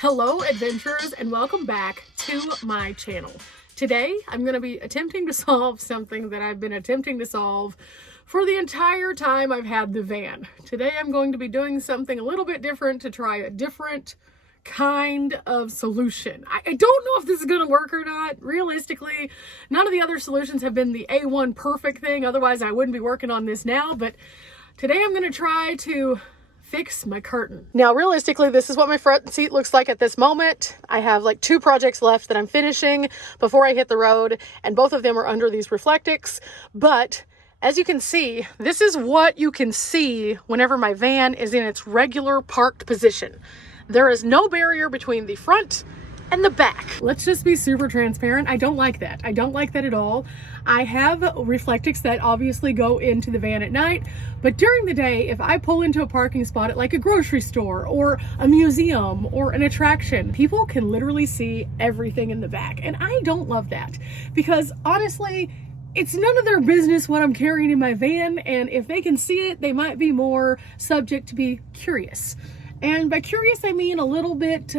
Hello adventurers, and welcome back to my channel. Today I'm going to be attempting to solve something that I've been attempting to solve for the entire time I've had the van. Today I'm going to be doing something a little bit different to try a different kind of solution. I don't know if this is going to work or not. Realistically, none of the other solutions have been the A1 perfect thing, otherwise I wouldn't be working on this now, but today I'm going to try to fix my curtain. Now, realistically, this is what my front seat looks like at this moment. I have like 2 projects left that I'm finishing before I hit the road, and both of them are under these Reflectix. But as you can see, this is what you can see whenever my van is in its regular parked position. There is no barrier between the front and the back. Let's just be super transparent. I don't like that. I don't like that at all. I have Reflectix that obviously go into the van at night, but during the day, if I pull into a parking spot at like a grocery store or a museum or an attraction, people can literally see everything in the back. And I don't love that because honestly, it's none of their business what I'm carrying in my van. And if they can see it, they might be more subject to be curious. And by curious, I mean a little bit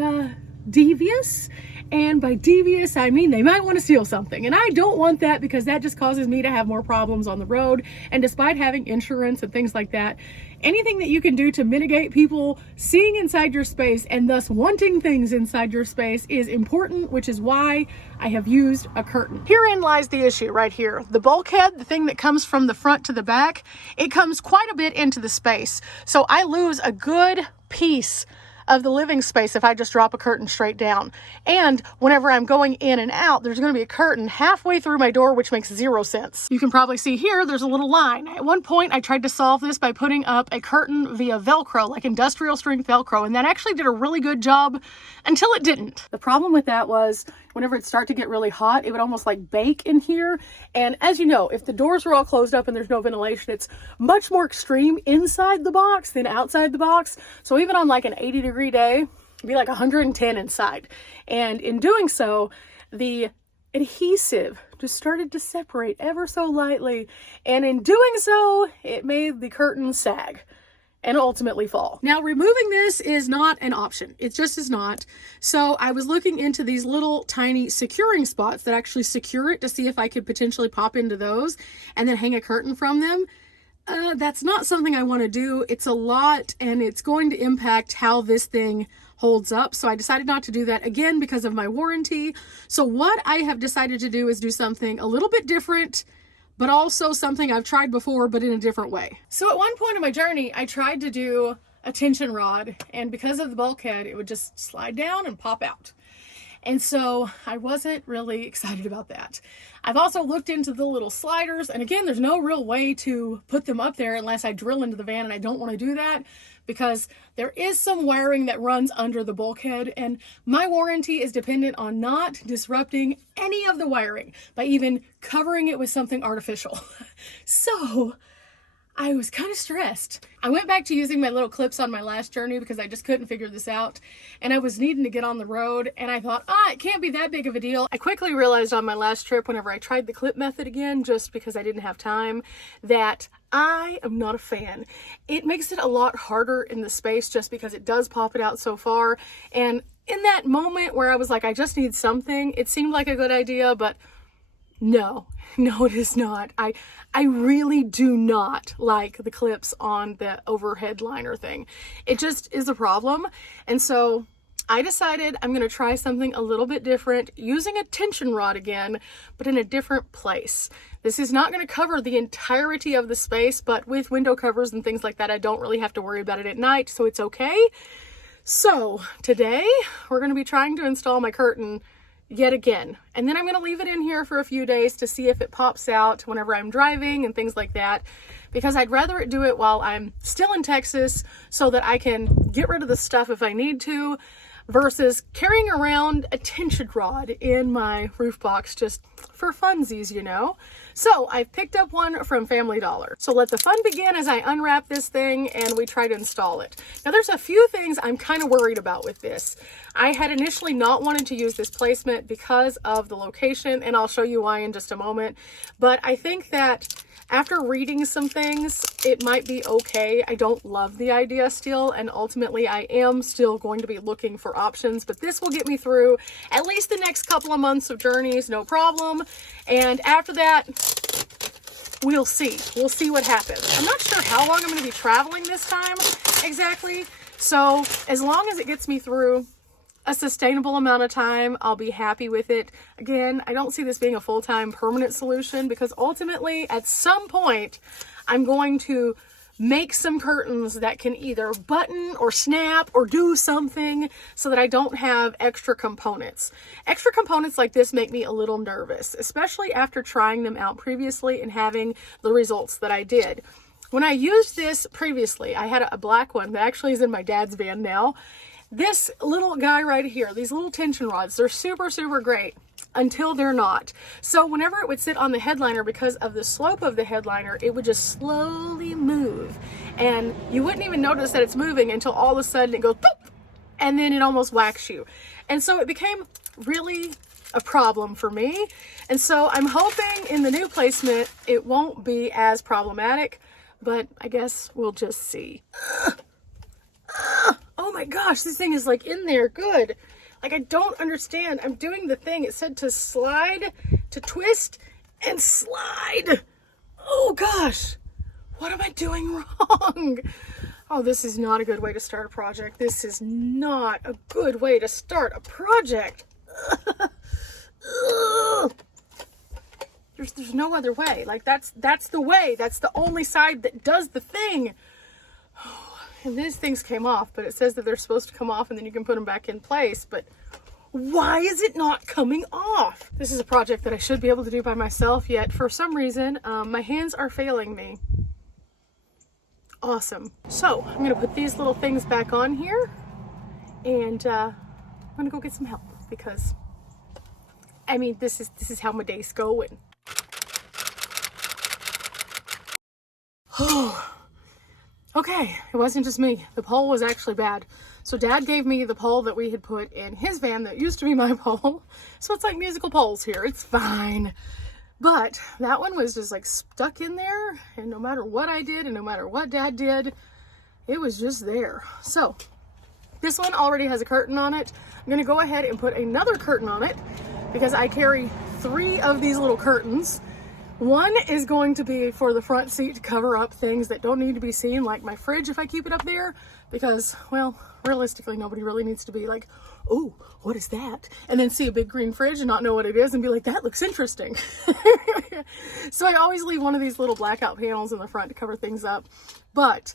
devious, and by devious I mean they might want to steal something, and I don't want that because that just causes me to have more problems on the road. And despite having insurance and things like that, anything that you can do to mitigate people seeing inside your space and thus wanting things inside your space is important, which is why I have used a curtain. Herein lies the issue right here. The bulkhead, the thing that comes from the front to the back, it comes quite a bit into the space, so I lose a good piece of the living space if I just drop a curtain straight down. And whenever I'm going in and out, there's going to be a curtain halfway through my door, which makes 0 sense. You can probably see here, there's a little line. At one point, I tried to solve this by putting up a curtain via Velcro, like industrial strength Velcro, and that actually did a really good job until it didn't. The problem with that was whenever it started to get really hot, it would almost like bake in here. And as you know, if the doors are all closed up and there's no ventilation, it's much more extreme inside the box than outside the box. So even on like an 80-degree day, it'd be like 110 inside. And in doing so, the adhesive just started to separate ever so lightly. And in doing so, it made the curtain sag and ultimately fall. Now, removing this is not an option. It just is not. So I was looking into these little tiny securing spots that actually secure it to see if I could potentially pop into those and then hang a curtain from them. That's not something I want to do. It's a lot, and it's going to impact how this thing holds up. So I decided not to do that, again, because of my warranty. So what I have decided to do is do something a little bit different, but also something I've tried before, but in a different way. So at one point in my journey, I tried to do a tension rod, and because of the bulkhead, it would just slide down and pop out. And so I wasn't really excited about that. I've also looked into the little sliders, and again, there's no real way to put them up there unless I drill into the van, and I don't want to do that because there is some wiring that runs under the bulkhead, and my warranty is dependent on not disrupting any of the wiring by even covering it with something artificial. So I was kind of stressed. I went back to using my little clips on my last journey because I just couldn't figure this out, and I was needing to get on the road, and I thought, it can't be that big of a deal. I quickly realized on my last trip, whenever I tried the clip method again, just because I didn't have time, that I am not a fan. It makes it a lot harder in the space just because it does pop it out so far, and in that moment where I was like, I just need something, it seemed like a good idea, but no, it is not. I really do not like the clips on the overhead liner thing. It just is a problem. And so I decided I'm going to try something a little bit different using a tension rod again, but in a different place. This is not going to cover the entirety of the space, but with window covers and things like that, I don't really have to worry about it at night, so it's okay. So today we're going to be trying to install my curtain yet again, and then I'm going to leave it in here for a few days to see if it pops out whenever I'm driving and things like that, because I'd rather it do it while I'm still in Texas so that I can get rid of the stuff if I need to, versus carrying around a tension rod in my roof box just for funsies, you know. So I've picked up one from Family Dollar. So let the fun begin as I unwrap this thing and we try to install it. Now there's a few things I'm kind of worried about with this. I had initially not wanted to use this placement because of the location, and I'll show you why in just a moment. But I think that After reading some things, it might be okay. I don't love the idea still, and ultimately I am still going to be looking for options, but this will get me through at least the next couple of months of journeys, no problem. And after that, we'll see. We'll see what happens. I'm not sure how long I'm going to be traveling this time exactly. So as long as it gets me through a sustainable amount of time, I'll be happy with it. Again, I don't see this being a full-time permanent solution because ultimately at some point I'm going to make some curtains that can either button or snap or do something so that I don't have extra components. Extra components like this make me a little nervous, especially after trying them out previously and having the results that I did. When I used this previously, I had a black one that actually is in my dad's van now. This little guy right here, these little tension rods, they're super, super great until they're not. So whenever it would sit on the headliner, because of the slope of the headliner, it would just slowly move. And you wouldn't even notice that it's moving until all of a sudden it goes boop, and then it almost whacks you. And so it became really a problem for me. And so I'm hoping in the new placement, it won't be as problematic, but I guess we'll just see. Oh my gosh, this thing is like in there good. Like I don't understand. I'm doing the thing. It said to slide, to twist and slide. Oh gosh, what am I doing wrong? Oh, this is not a good way to start a project. This is not a good way to start a project. There's no other way. Like that's the way. That's the only side that does the thing. And these things came off, but it says that they're supposed to come off and then you can put them back in place. But why is it not coming off? This is a project that I should be able to do by myself, yet for some reason, my hands are failing me. Awesome. So I'm gonna put these little things back on here and I'm gonna go get some help because, I mean, this is how my day's going. Oh. Okay, it wasn't just me. The pole was actually bad. So Dad gave me the pole that we had put in his van that used to be my pole. So it's like musical poles here. It's fine. But that one was just like stuck in there. And no matter what I did and no matter what Dad did, it was just there. So this one already has a curtain on it. I'm going to go ahead and put another curtain on it because I carry 3 of these little curtains. One is going to be for the front seat to cover up things that don't need to be seen, like my fridge if I keep it up there, because, well, realistically, nobody really needs to be like, oh, what is that? And then see a big green fridge and not know what it is and be like, that looks interesting. So I always leave one of these little blackout panels in the front to cover things up. But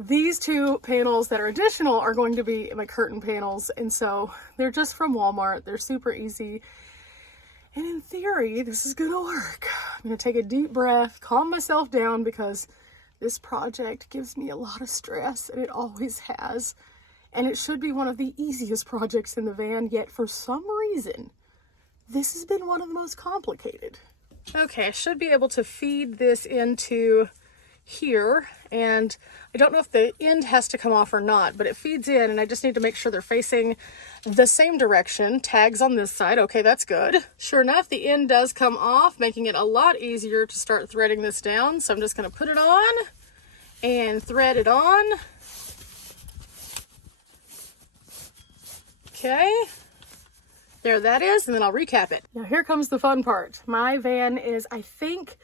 these 2 panels that are additional are going to be my curtain panels. And so they're just from Walmart. They're super easy. And in theory, this is gonna work. I'm gonna take a deep breath, calm myself down because this project gives me a lot of stress and it always has. And it should be one of the easiest projects in the van, yet for some reason, this has been one of the most complicated. Okay, I should be able to feed this into here, and I don't know if the end has to come off or not, but it feeds in and I just need to make sure they're facing the same direction. Tags on this side. Okay, that's good. Sure enough, the end does come off, making it a lot easier to start threading this down. So I'm just going to put it on and thread it on. Okay, there that is, and then I'll recap it. Now here comes the fun part. My van is, I think,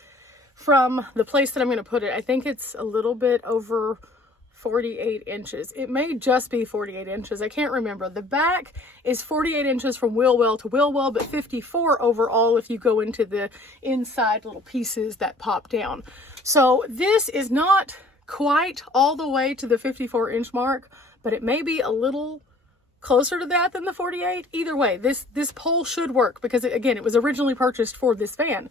from the place that I'm going to put it, I think it's a little bit over 48 inches. It may just be 48 inches. I can't remember. The back is 48 inches from wheel well to wheel well, but 54 overall if you go into the inside little pieces that pop down. So this is not quite all the way to the 54 inch mark, but it may be a little closer to that than the 48. Either way, this pole should work because, again, it was originally purchased for this van.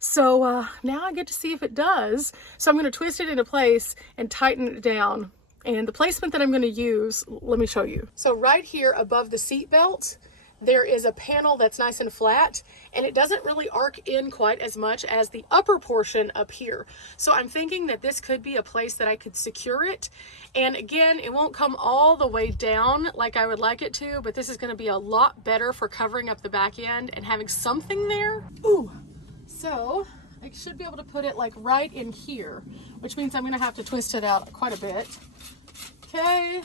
So now I get to see if it does. So I'm going to twist it into place and tighten it down. And the placement that I'm going to use, let me show you. So right here above the seat belt, there is a panel that's nice and flat, and it doesn't really arc in quite as much as the upper portion up here. So I'm thinking that this could be a place that I could secure it. And again, it won't come all the way down like I would like it to, but this is going to be a lot better for covering up the back end and having something there. Ooh. So I I should be able to put it like right in here, which means I'm gonna have to twist it out quite a bit. Okay,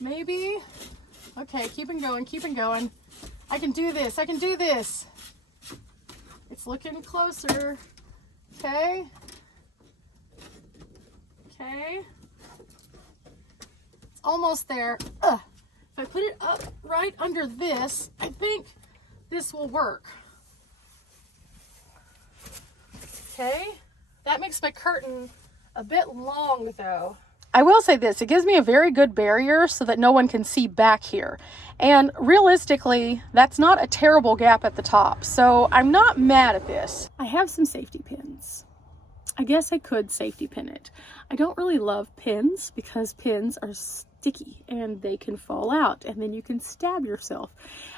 maybe. Okay, keeping going, keeping going. I can do this, I can do this. It's looking closer. Okay. Okay. It's almost there. Ugh. If I put it up right under this, I think this will work. Okay. That makes my curtain a bit long though. I will say this, it gives me a very good barrier so that no one can see back here. And realistically, that's not a terrible gap at the top. So I'm not mad at this. I have some safety pins. I guess I could safety pin it. I don't really love pins because pins are sticky and they can fall out and then you can stab yourself.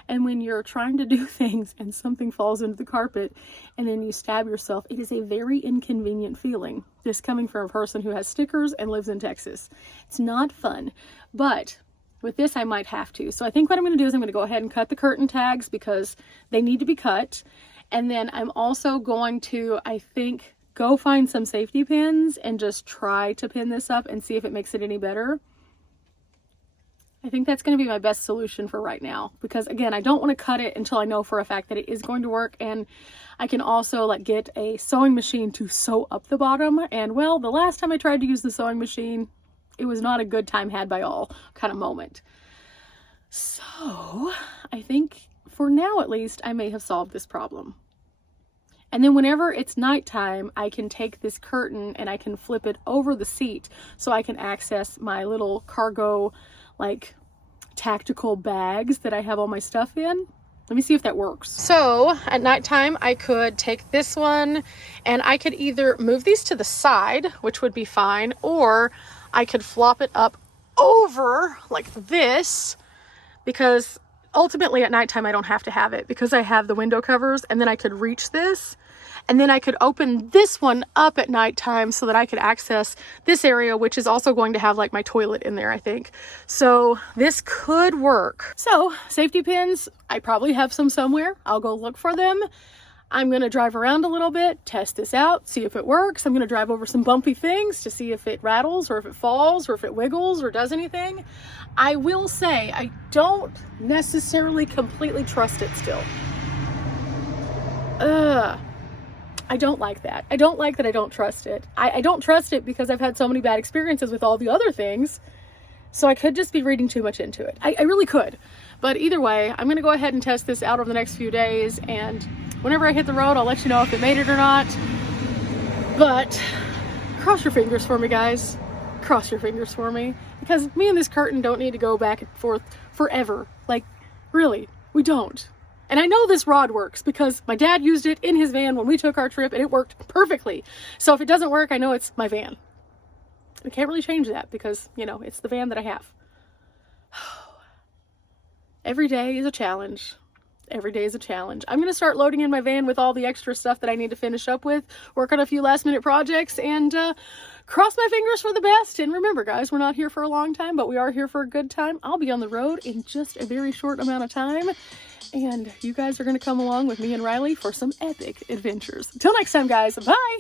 And when you're trying to do things and something falls into the carpet and then you stab yourself, it is a very inconvenient feeling. This coming from a person who has stickers and lives in Texas. It's not fun, but with this I might have to. So I think what I'm going to do is I'm going to go ahead and cut the curtain tags because they need to be cut. And then I'm also going to, I think, go find some safety pins and just try to pin this up and see if it makes it any better. I think that's going to be my best solution for right now because again, I don't want to cut it until I know for a fact that it is going to work, and I can also like get a sewing machine to sew up the bottom. And well, the last time I tried to use the sewing machine, it was not a good time had by all kind of moment. So I think for now at least I may have solved this problem. And then whenever it's nighttime, I can take this curtain and I can flip it over the seat so I can access my little cargo, like tactical bags that I have all my stuff in. Let me see if that works. So at nighttime, I could take this one and I could either move these to the side, which would be fine, or I could flop it up over like this, because ultimately at nighttime, I don't have to have it because I have the window covers, and then I could reach this. And then I could open this one up at nighttime so that I could access this area, which is also going to have like my toilet in there, I think. So this could work. So safety pins, I probably have some somewhere. I'll go look for them. I'm going to drive around a little bit, test this out, see if it works. I'm going to drive over some bumpy things to see if it rattles or if it falls or if it wiggles or does anything. I will say I don't necessarily completely trust it still. I don't like that. I don't like that I don't trust it. I don't trust it because I've had so many bad experiences with all the other things. So I could just be reading too much into it. I really could. But either way, I'm going to go ahead and test this out over the next few days. And whenever I hit the road, I'll let you know if it made it or not. But cross your fingers for me, guys. Cross your fingers for me. Because me and this curtain don't need to go back and forth forever. Like, really, we don't. And I know this rod works because my dad used it in his van when we took our trip and it worked perfectly. So if it doesn't work, I know it's my van. I can't really change that because, you know, it's the van that I have. Every day is a challenge. Every day is a challenge. I'm going to start loading in my van with all the extra stuff that I need to finish up with, work on a few last minute projects, and cross my fingers for the best. And remember, guys, we're not here for a long time, but we are here for a good time. I'll be on the road in just a very short amount of time. And you guys are going to come along with me and Riley for some epic adventures. Until next time, guys. Bye!